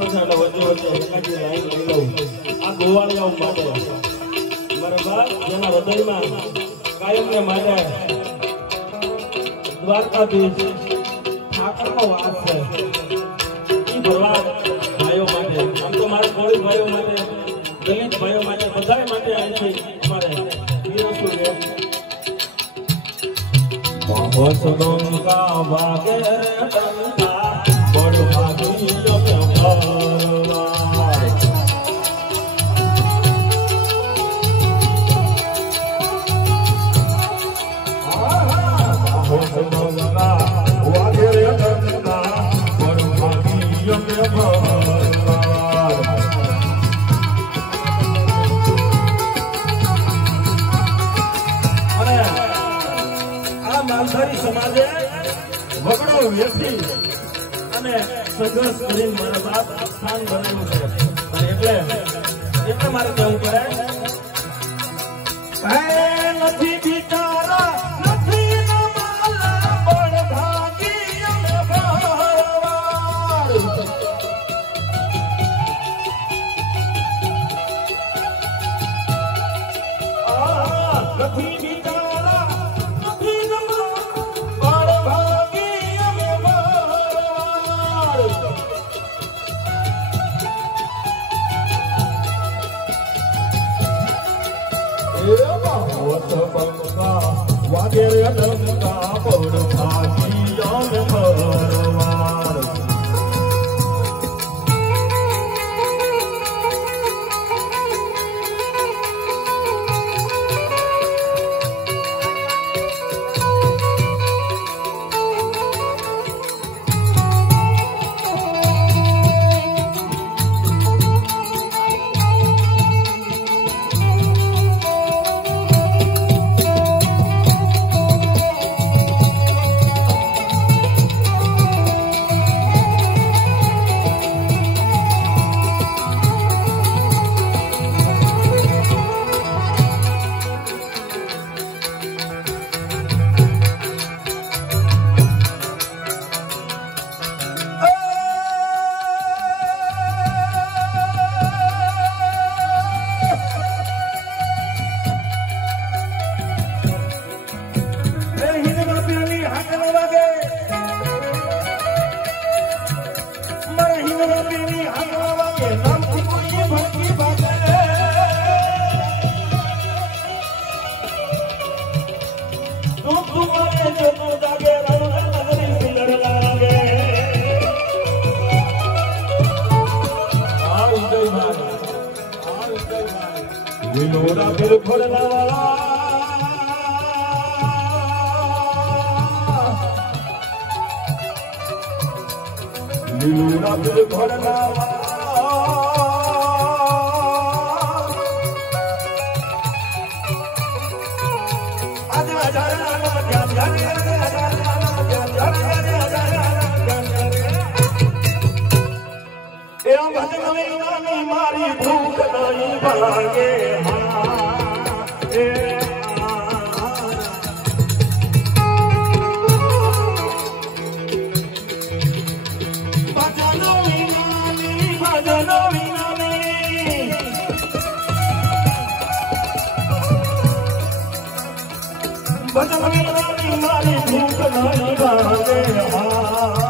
પ્રશ્ન છે એટલે વચ્ચે વચ્ચે એકાદી લાઈન લઈ લઉં આ ગોવાળિયાઓ માટે મારા બાપ જેના હૃદયમાં કાયમને માટે દ્વારકાધીશ ઠાકરનો વાસ છે એ ભરવાડ ભાઈઓ માટે આમ તો મારા કોળી ભાઈઓ માટે દલિત ભાઈઓ માટે બધા માટે અહીંથી અમારે પીરસવું છે વસનોકા વાગે ટંકા બડ ભાગી જમે ભરવાડ વસનોકા વાગે ટંકા બડ ભાગી જમે ભરવાડ માલધારી સમાજે વગડો વ્યક્તિ અને સંઘર્ષ કરીને મારા બાપ સ્થાન બનાવ્યું છે અને એટલે મારે કહેવું પડે નથી બિચારા નથી પણ ભાગી અમે ભરવાડ નથી બિચારા વાગેરે ડંકા પડ ભાગી જમે ભરવાડ વિલોડા દિલ ફરલા વિલોડા દિલ ફરલા આજે હજાર નામ ધ્યાન મારી ભૂખ નહીં ભાગે ભજન મારી ભૂખ નહીં ભાગે